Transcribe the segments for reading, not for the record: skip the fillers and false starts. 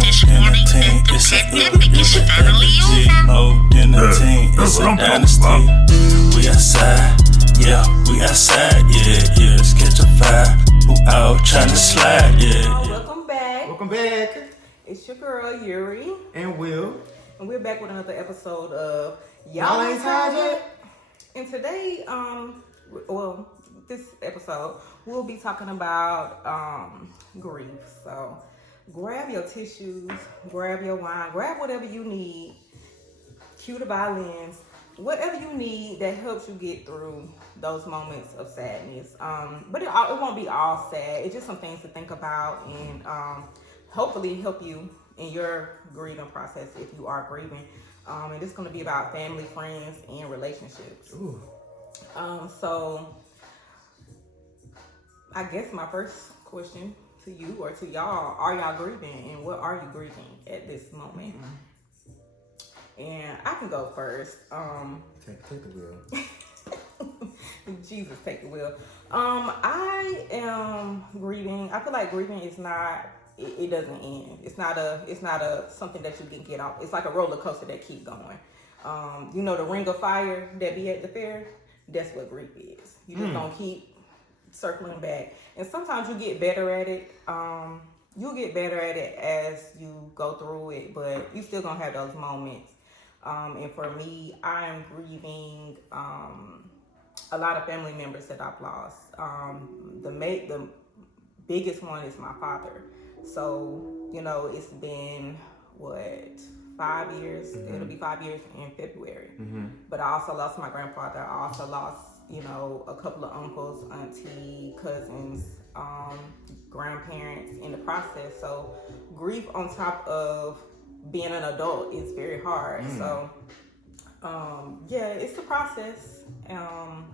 this morning and detective is finally over. More than a team, it's a dynasty. We outside, yeah, we outside, yeah. Let's catch a fire. Who out trying to slide, yeah. Welcome back. Welcome back. It's your girl Yuri, And Will. and we're back with another episode of Y'all Ain't Tired Yet? And today, this episode we'll be talking about grief. So grab your tissues, grab your wine, grab whatever you need, cue the violins, whatever you need that helps you get through those moments of sadness. But it won't be all sad. It's just some things to think about and hopefully help you in your grieving process if you are grieving. And it's going to be about family, friends, and relationships. Ooh. So I guess my first question to you or to y'all, are y'all grieving, and what are you grieving at this moment? And I can go first. Take the wheel. Jesus, take the wheel. I am grieving. I feel like grieving is not. It doesn't end. It's not a something that you can get off. It's like a roller coaster that keep going. You know the ring of fire that be at the fair. That's what grief is. You just gonna keep circling back, and sometimes you get better at it. You'll get better at it as you go through it, but you still gonna have those moments. And for me, I'm grieving a lot of family members that I've lost. The biggest one is my father. So, you know, it's been, 5 years? Mm-hmm. It'll be 5 years in February. Mm-hmm. But I also lost my grandfather. I also lost, a couple of uncles, auntie, cousins, grandparents in the process. So grief on top of being an adult is very hard. So, it's a process. And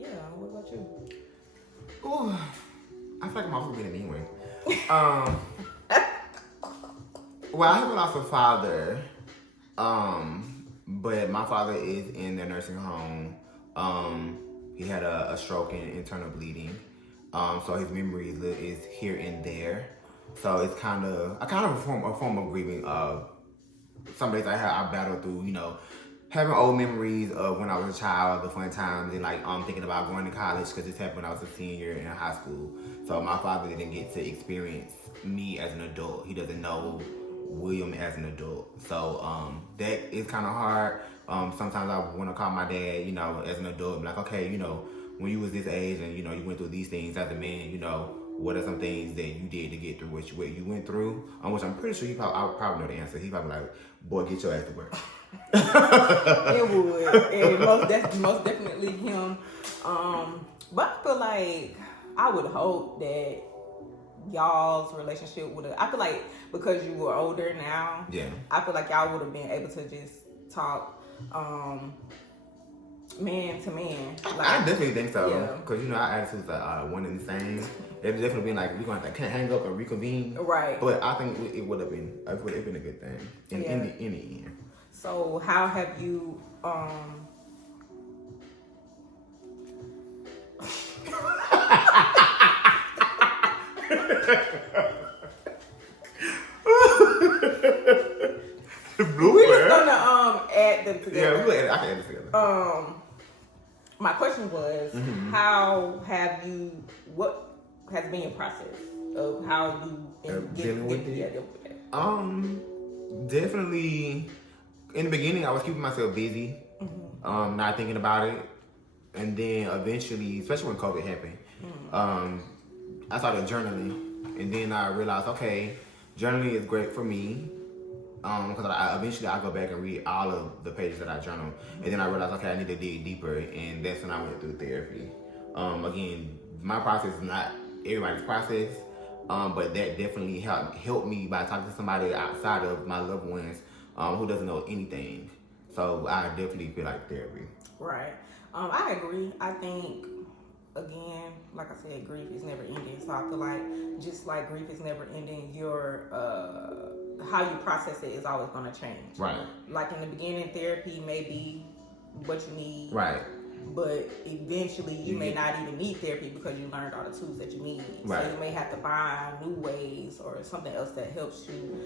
yeah, what about you? Ooh. I feel like I'm also getting anyway. Well, I haven't lost a father, but my father is in the nursing home. He had a stroke and internal bleeding, so his memory is here and there. So it's kind of a form of grieving. Some days I battle through, having old memories of when I was a child, the fun times, and thinking about going to college because this happened when I was a senior in high school. So my father didn't get to experience me as an adult. He doesn't know William as an adult. So that is kind of hard. Sometimes I want to call my dad, as an adult, and be like, okay, when you was this age and you went through these things as a man, what are some things that you did to get through what you went through? Which I'm pretty sure I'll probably know the answer. He probably like, boy, get your ass to work. It would, and that's most definitely him. But I feel like I would hope that y'all's relationship would have. I feel like because you were older now, I feel like y'all would have been able to just talk, man to man. I definitely think so. Because our attitudes are one and the same. It's definitely been like we're going to hang up and reconvene. Right. But I think it would have been a good thing in the end. So how have you we're just gonna add them together. Yeah, I can add them together. My question was, what has been your process of how you dealing with it? Definitely. In the beginning, I was keeping myself busy, not thinking about it, and then eventually, especially when COVID happened, I started journaling, and then I realized, okay, journaling is great for me, because eventually I go back and read all of the pages that I journal, and then I realized, okay, I need to dig deeper, and that's when I went through therapy. Again, my process is not everybody's process, but that definitely helped me by talking to somebody outside of my loved ones who doesn't know anything. So I definitely feel like therapy. Right. I agree. I think, again, like I said, grief is never ending. So I feel like just like grief is never ending, your how you process it is always going to change. Right. Like in the beginning, therapy may be what you need. Right. but eventually you may not even need therapy because you learned all the tools that you need. Right. So you may have to find new ways or something else that helps you.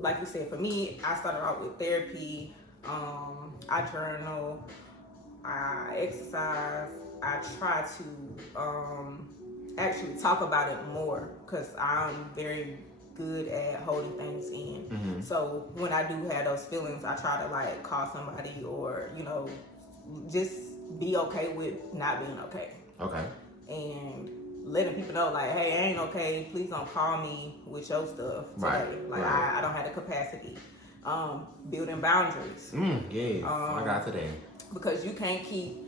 Like you said, for me, I started out with therapy. I journal, I exercise. I try to actually talk about it more because I'm very good at holding things in. Mm-hmm. So when I do have those feelings, I try to like call somebody or, you know, just be okay with not being okay. Okay. And letting people know like, hey, I ain't okay. Please don't call me with your stuff today. Right. Like Right. I don't have the capacity. Building boundaries. Yes. I got today. Because you can't keep,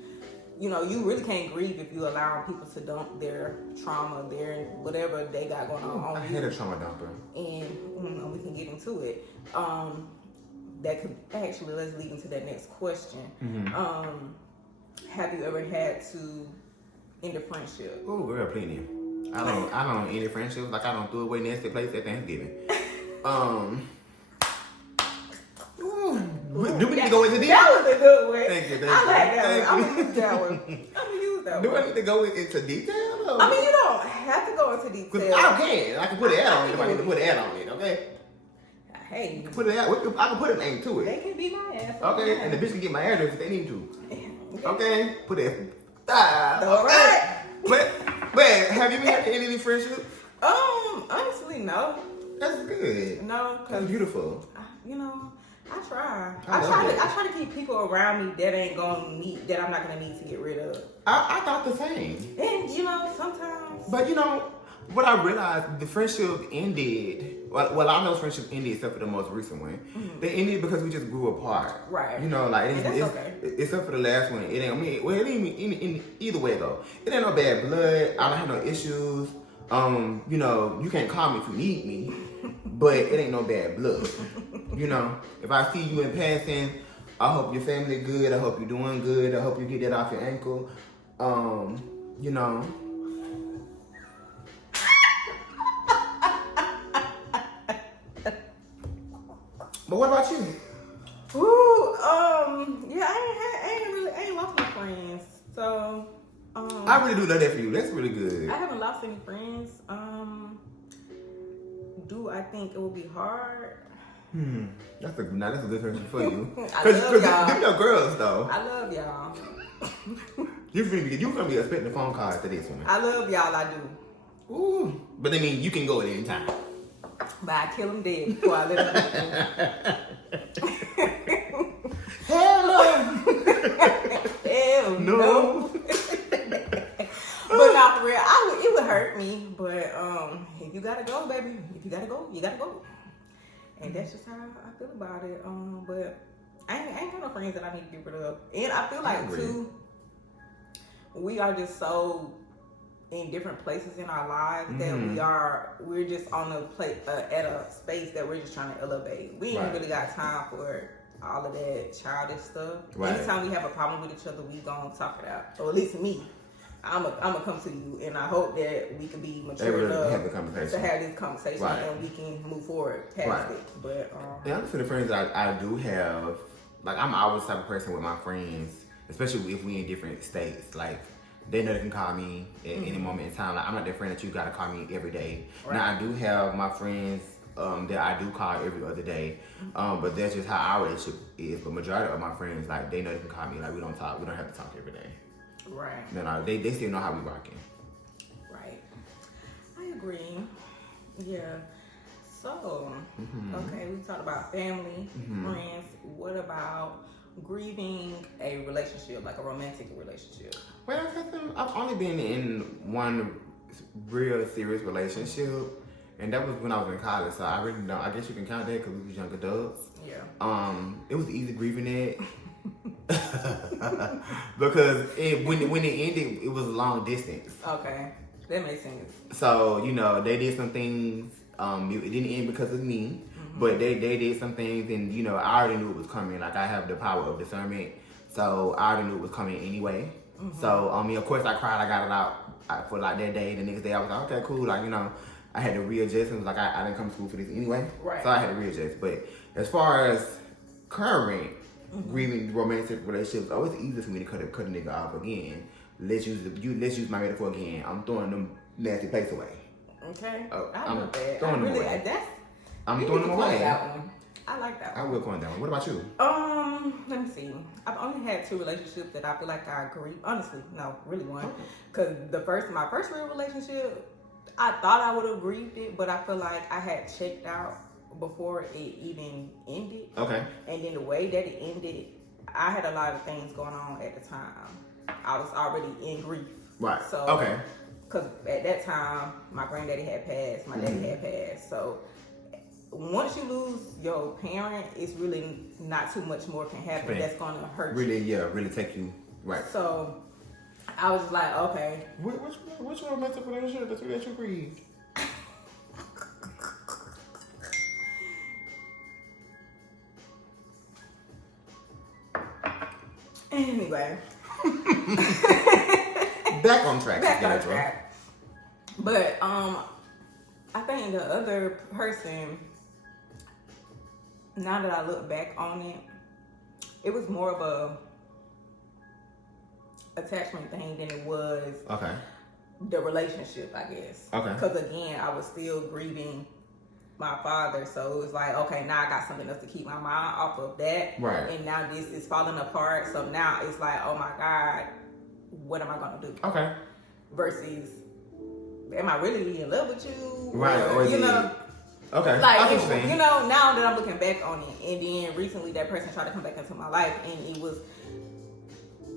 you know, you really can't grieve if you allow people to dump their trauma, their whatever they got going on I you. hate a trauma dumper. And we can get into it. That could actually, let's lead into that next question. Mm-hmm. Have you ever had to end a friendship? Oh, girl, plenty. I don't end friendships like I don't throw away nasty plates at Thanksgiving. Do we need to go into detail? That was a good one. Thank you. I like that one. I'm Thank gonna use that one. I'm gonna use that Do one. I need to go into detail? Or? I mean, you don't have to go into 'Cause detail. I can. I can put an ad on it if I need to put an ad on it, okay? Hey, Put it out. I can put a name to they it. can be my ass. Okay? And the bitch can get my address if they need to. Okay. Okay? Put it. All right. But have you been had any friendships? Honestly, no. That's good. No, That's because, beautiful. you know, I try. I I love try it. to keep people around me that ain't gonna need, that I'm not gonna need to get rid of. I thought the same. And, you know, sometimes. But you know, what I realized, the friendship ended. Well, I know friendship ended except for the most recent one. Mm-hmm. They ended because we just grew apart. Right. You know, like And that's okay. except for the last one, it ain't. I mean, well, it ain't in either way though. It ain't no bad blood. I don't have no issues. You know, you can't call me if you need me, but it ain't no bad blood. You know, if I see you in passing, I hope your family good. I hope you're doing good. I hope you get that off your ankle. You know. But what about you? Ooh, yeah, I ain't lost my friends. So, I really do love that for you. That's really good. I haven't lost any friends. Do I think it will be hard? That's a good question for you. I love y'all. Them your girls though. I love y'all. You gonna be expecting a phone call after this one. I love y'all. I do. Ooh, but I mean, you can go at any time. But I kill them dead before I let them. Hello. Hell No. no. But not for real. It would hurt me. But if you gotta go, baby. If you gotta go, you gotta go. And that's just how I feel about it. But I ain't got no friends that I need to get rid of. And I feel like too, we are just so in different places in our lives that we're just on a place at a space that we're just trying to elevate. We ain't really got time for all of that childish stuff. Right. Anytime we have a problem with each other, we gonna talk it out. Or at least me. I'm gonna come to you, and I hope that we can be mature enough have the conversation. to have this conversation, Right. and we can move forward past it. But Yeah, honestly, the friends I do have, like I'm always the type of person with my friends, especially if we in different states. Like they know they can call me at any moment in time. Like I'm not that friend that you gotta call me every day. Right. Now I do have my friends that I do call every other day, but that's just how our relationship is. But majority of my friends, like they know they can call me. Like we don't talk. We don't have to talk every day. right. No, they still know how we rocking. Right. I agree. Yeah. So, okay, we talked about family, friends. What about grieving a relationship, like a romantic relationship? Well, I've only been in one real serious relationship, and that was when I was in college. So I really don't. I guess you can count that because we was young adults. Yeah. It was easy grieving it. Because when it ended, it was long distance. Okay. That makes sense. So, you know, they did some things. It didn't end because of me, but they did some things, and, you know, I already knew it was coming. Like, I have the power of discernment, so I already knew it was coming anyway. So, of course, I cried. I got it out for, like, that day. The next day, I was like, okay, cool. Like, you know, I had to readjust. It was like, I didn't come to school for this anyway. Right. So, I had to readjust. But as far as current, grieving romantic relationships. Oh, it's easy for me to cut a nigga off again. Let's use my metaphor again. I'm throwing them nasty plates away. Okay. Oh, I I'm love that. throwing them away. I'm throwing them away. That one. I like that I one. will coin that one. What about you? Let me see. I've only had 2 relationships that I feel like I agree. Honestly, no, really one. Cause my first real relationship, I thought I would have grieved it, but I feel like I had checked out before it even ended. Okay. And then the way that it ended, I had a lot of things going on at the time. I was already in grief. Right. So okay. Cause at that time, my granddaddy had passed, my daddy had passed. So once you lose your parent, it's really not too much more can happen Man. that's gonna hurt Really, you. really take you right. So I was just like, okay. Which romantic relationship that you grieved? Anyway. Back on track. Back on track. But I think the other person, now that I look back on it, it was more of a attachment thing than it was Okay. the relationship, I guess. Okay. Because again, I was still grieving my father, so it was like, okay, now I got something else to keep my mind off of that. Right. And now this is falling apart, so now it's like, oh my God, what am I gonna do? Okay. Versus, am I really in love with you? Right. Or is you it- know, Okay. like, I get what you're saying. you know, now that I'm looking back on it, and then recently that person tried to come back into my life, and it was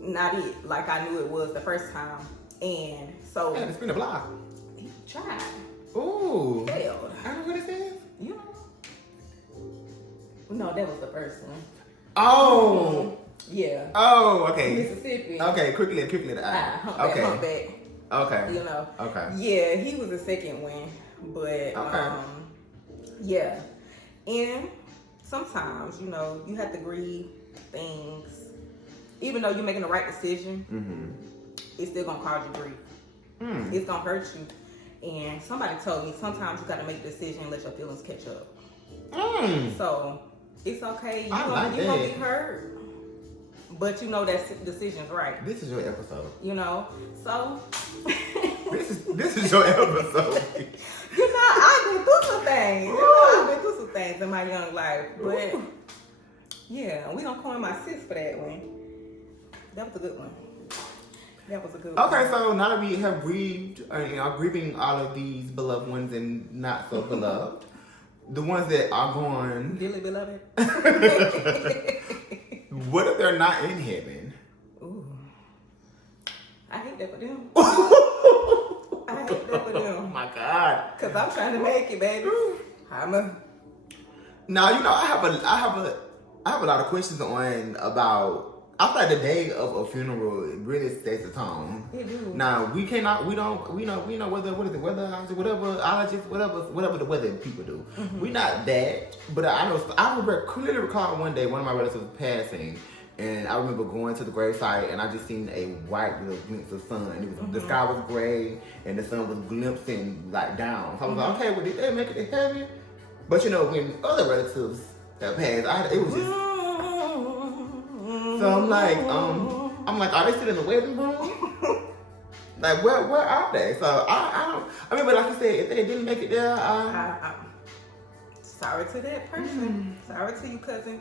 not it like I knew it was the first time. And so Yeah, it's been a block. he tried, Ooh. failed. I know what it says. You know? No, that was the first one. Oh. Yeah. Oh, okay. Mississippi. Okay, quickly. Humpback. Okay. You know. Okay. Yeah, he was the second one, but yeah. And sometimes, you know, you have to grieve things, even though you're making the right decision. It's still gonna cause you grief. It's gonna hurt you. And somebody told me sometimes you gotta make a decision and let your feelings catch up. So it's okay. You're gonna be hurt, but you know that decision's right. This is your episode. You know, so This is your episode. you know, I've been through some things. You know, I've been through some things in my young life, but yeah, we gonna coin my sis for that one. That was a good one. That was a good one. Okay, so now that we have grieved, are grieving all of these beloved ones and not so beloved, the ones that are gone, Dearly beloved. what if they're not in heaven? Ooh. I hate that for them. I hate that for Oh them. my God. Cause I'm trying to make it, baby. Now, you know, I have a lot of questions on about. I feel like the day of a funeral it really sets the tone. It do. Now we know whether whatever the weather people do. We not that, but I clearly recall one day one of my relatives passing, and I remember going to the gravesite and I just seen a white little glimpse of sun. And it was the sky was gray and the sun was glimpsing like down. So I was like, okay, well did they make it to heaven? But you know, when other relatives that passed, it was just. So I'm like, are they still in the waiting room? Like, where are they? So I mean, but like you said, if they didn't make it there, sorry to that person. Sorry to you, cousin.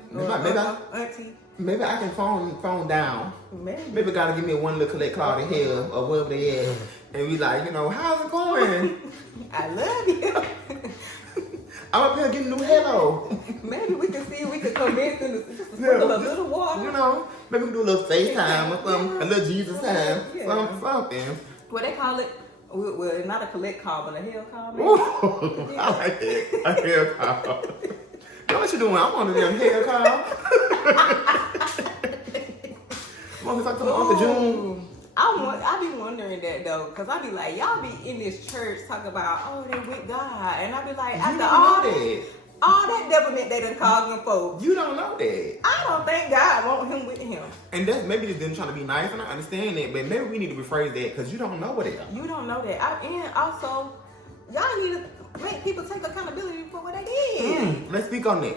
Auntie. Maybe I can phone down. Maybe gotta give me one little collect call to hell or wherever they at, and be like, you know, how's it going? I love you. I'm up here getting new halo. Maybe we can see if we can convince them to just sprinkle a little water. You know, maybe we can do a little FaceTime or something, a little Jesus time, something. What they call it? Well, not a collect call, but a hell call. Maybe. Ooh, I like that. A hell call. Know what you doing? I'm on the damn hell call. I'm on to talk to my Uncle June. I be wondering that though, cause I be like, y'all be in this church talking about, oh, they with God, and I be like, after all that devilment they done caused them folks. You don't know that. I don't think God want him with him. And that's maybe just them trying to be nice, and I understand that, but maybe we need to rephrase that because you don't know what it is. You don't know that. And also, y'all need to make people take accountability for what they did. Let's speak on that.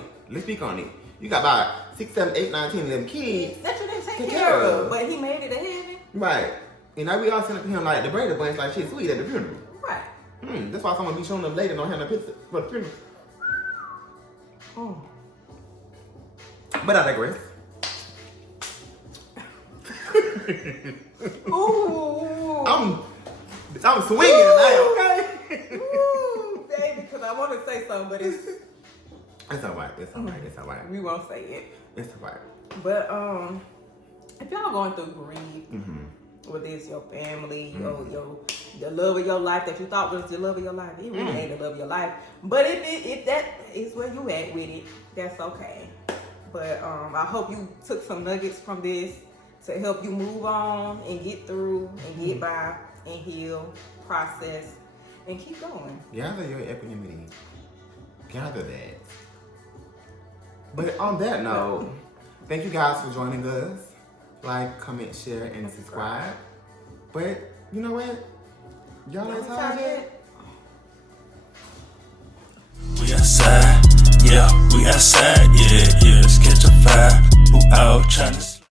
You got about 6, 7, 8, 9, 10, 11 kids. That you didn't take Take care care of, of. but he made it to heaven. Right. And now we all send up to him like the Brady Bunch, like shit sweet at the funeral. Right. That's why someone be showing up late and don't have no picture for the funeral. Mm. But I digress. Ooh. I'm swinging tonight, okay? Ooh, baby, because I want to say something, but It's alright. It's alright. It's alright. we won't say it. It's alright. But if y'all going through grief, whether it's your family, your the love of your life that you thought was the love of your life, it really ain't the love of your life. But if that is where you at with it, that's okay. But I hope you took some nuggets from this to help you move on and get through and get by and heal, process, and keep going. Gather your equanimity. Gather that. But on that note, thank you guys for joining us. Like, comment, share, and subscribe. But you know what? Y'all ain't tired yet? We outside, yeah, we outside, yeah, yeah. Let's catch a fire. Who out trying to